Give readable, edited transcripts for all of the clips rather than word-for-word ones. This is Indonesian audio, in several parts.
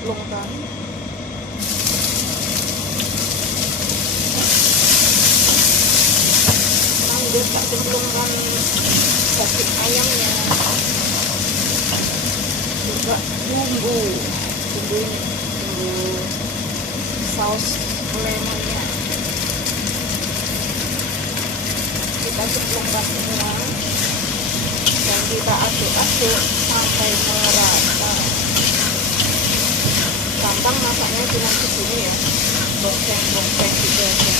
cemplungkan. Lanjut tak cemplungkan daging ayamnya, juga bumbu ini, bumbu saus lemonnya kita cemplungkan semua dan kita aduk-aduk sampai merata. Gampang masaknya, cuma segini ya, lonceng-lonceng gitu aja.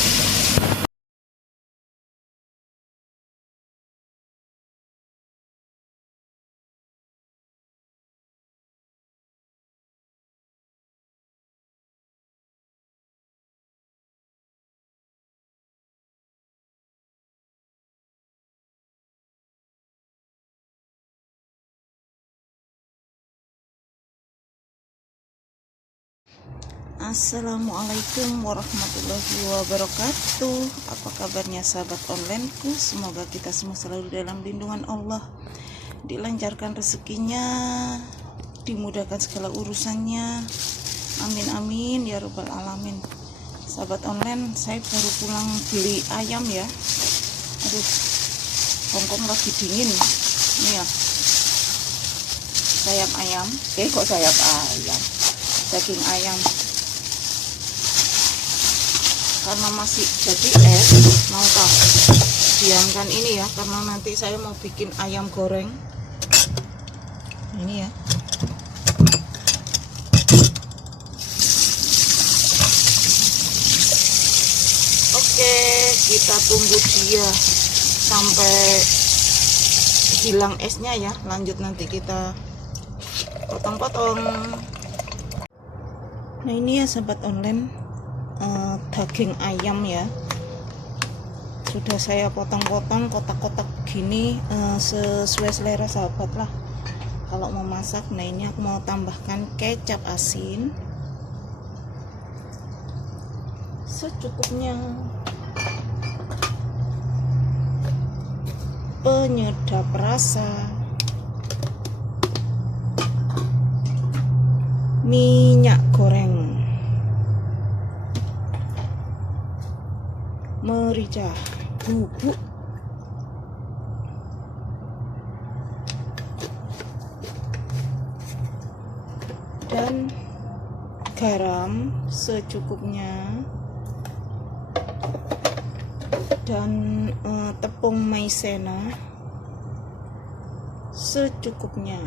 Assalamualaikum warahmatullahi wabarakatuh. Apa kabarnya sahabat onlineku? Semoga kita semua selalu dalam lindungan Allah, dilancarkan rezekinya, dimudahkan segala urusannya. Amin amin ya rabbal alamin. Sahabat online, saya baru pulang beli ayam ya. Aduh, Hongkong lagi dingin ini ya. Sayap ayam, kok sayap ayam, daging ayam. Karena masih jadi es, mau tak diamkan ini ya, karena nanti saya mau bikin ayam goreng ini ya. Oke, kita tunggu dia sampai hilang esnya ya, lanjut nanti kita potong-potong. Nah ini ya sahabat online, daging ayam ya, sudah saya potong-potong kotak-kotak gini, sesuai selera sahabat lah kalau mau masak. Nah ini aku mau tambahkan kecap asin secukupnya, penyedap rasa, minyak goreng, merica bubuk, dan garam secukupnya, dan tepung maizena secukupnya.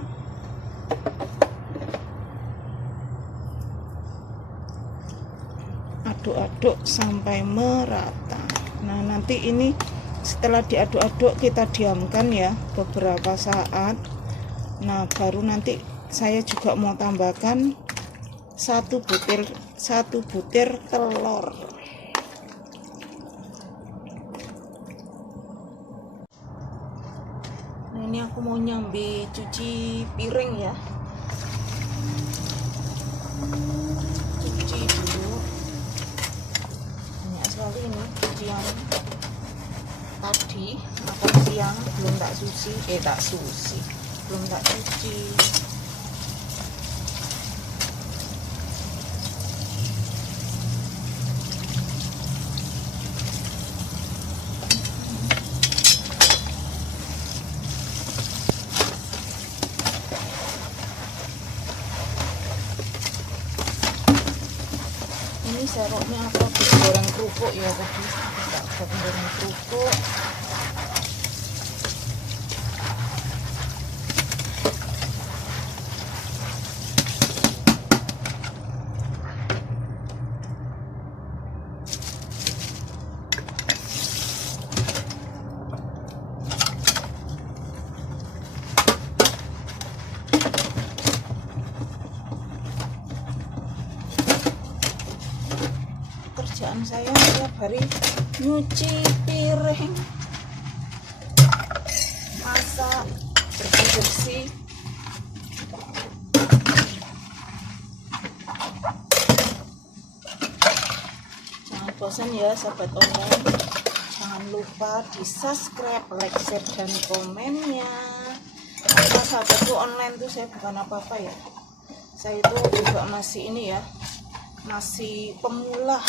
Aduk-aduk sampai merata. Nah nanti ini setelah diaduk-aduk kita diamkan ya beberapa saat. Nah baru nanti saya juga mau tambahkan satu butir telur. Nah ini aku mau nyambi cuci piring ya, cuci dulu. Banyak sekali ini cucian tadi makan siang belum tak cuci, belum tak cuci. Ini seroknya aku habis goreng kerupuk ya, tadi tak goreng kerupuk. Kerjaan saya setiap hari nyuci piring, masak, bersih-bersih. Jangan bosan ya sahabat online, jangan lupa di subscribe, like, share, dan komennya. Karena sahabatku online tuh saya bukan apa-apa ya, Saya itu juga masih ini ya, masih pemula,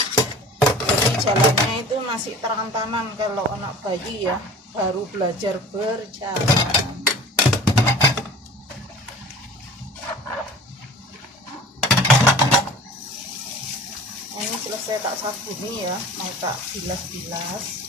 jadi jalannya itu masih terantanan kalau anak bayi ya, baru belajar berjalan. Ini selesai tak sabuni ya, mau tak bilas-bilas.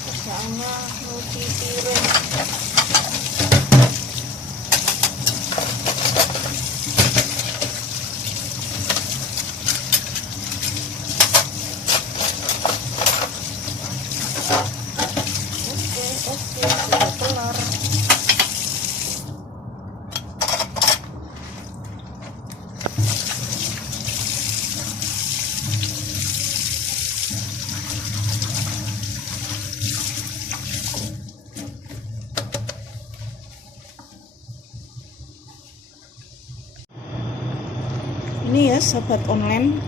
Kerjaannya nyuci piring. Oke, sudah kelar. Ini ya sahabat online,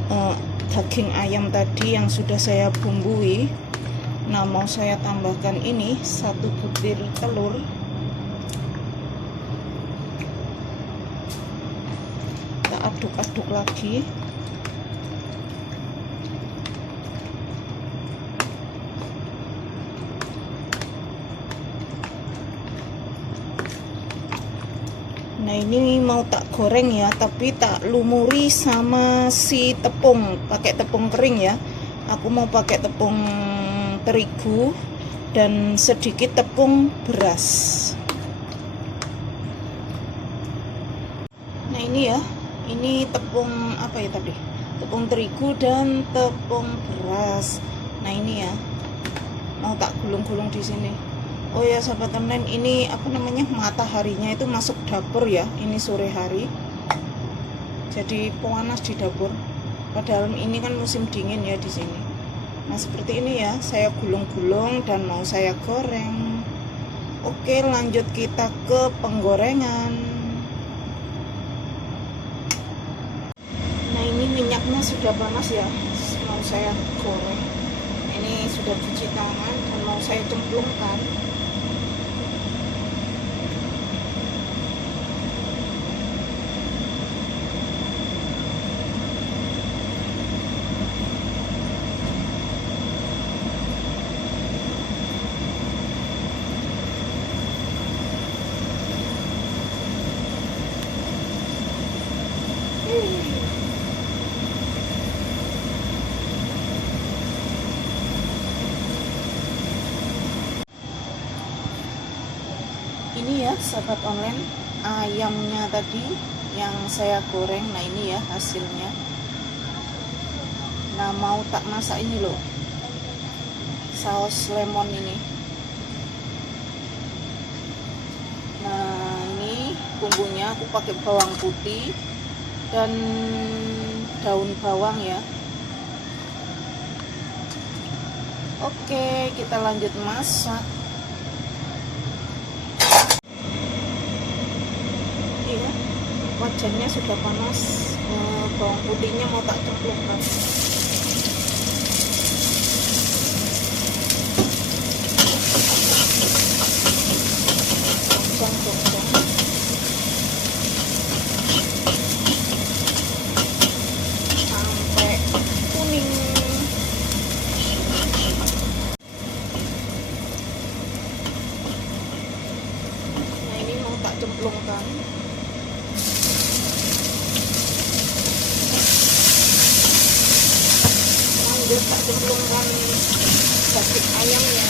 daging ayam tadi yang sudah saya bumbui. Nah, mau saya tambahkan ini 1 butir telur. Kita aduk-aduk lagi. Nah, ini mau tak goreng ya, tapi tak lumuri sama si tepung, pakai tepung kering ya. Aku mau pakai tepung terigu dan sedikit tepung beras. Nah, ini ya, ini tepung apa ya tadi? Tepung terigu dan tepung beras. Nah, ini ya, mau tak gulung-gulung di sini. Oh ya sahabat online, ini apa namanya, mataharinya itu masuk dapur ya. Ini sore hari, jadi panas di dapur. Padahal ini kan musim dingin ya di sini. Nah, seperti ini ya, saya gulung-gulung dan mau saya goreng. Oke, lanjut kita ke penggorengan. Nah, ini minyaknya sudah panas ya, mau saya goreng. Ini sudah cuci tangan dan mau saya cemplungkan. Ini ya sahabat online, ayamnya tadi yang saya goreng. Nah, ini ya hasilnya. Nah, mau tak masak ini loh, saus lemon ini. Nah, ini bumbunya aku pakai bawang putih dan daun bawang ya. Oke, kita lanjut masak. Wajannya sudah panas, bawang putihnya mau tak cemplungkan. Sampai kuning. Nah, ini mau tak cemplungkan. Tak cemplungkan daging ayamnya,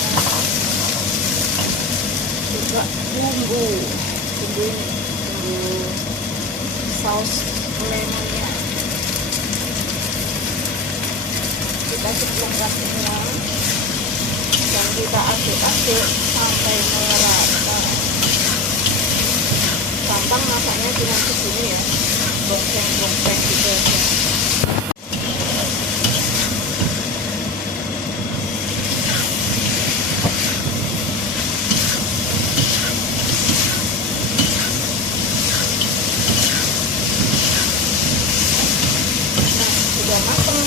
juga bumbu saus lemonnya kita cemplungkan semua dan kita aduk-aduk sampai merata. Gampang masaknya, cuma segini ya, gongseng-gongseng gitu aja. Sudah mateng,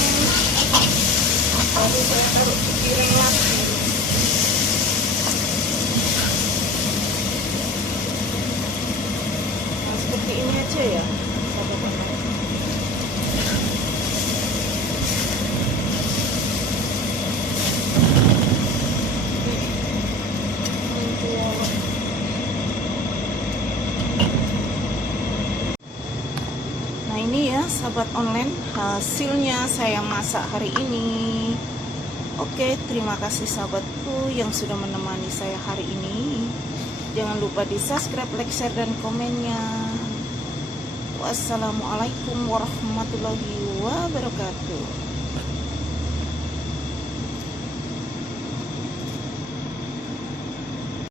lalu saya taruh ke piring lagi. Nah, seperti ini aja ya, sahabat-sahabat. Nah ini ya sahabat online, hasilnya saya masak hari ini. Oke, terima kasih sahabatku yang sudah menemani saya hari ini. Jangan lupa di subscribe, like, share, dan komennya. Wassalamualaikum warahmatullahi wabarakatuh.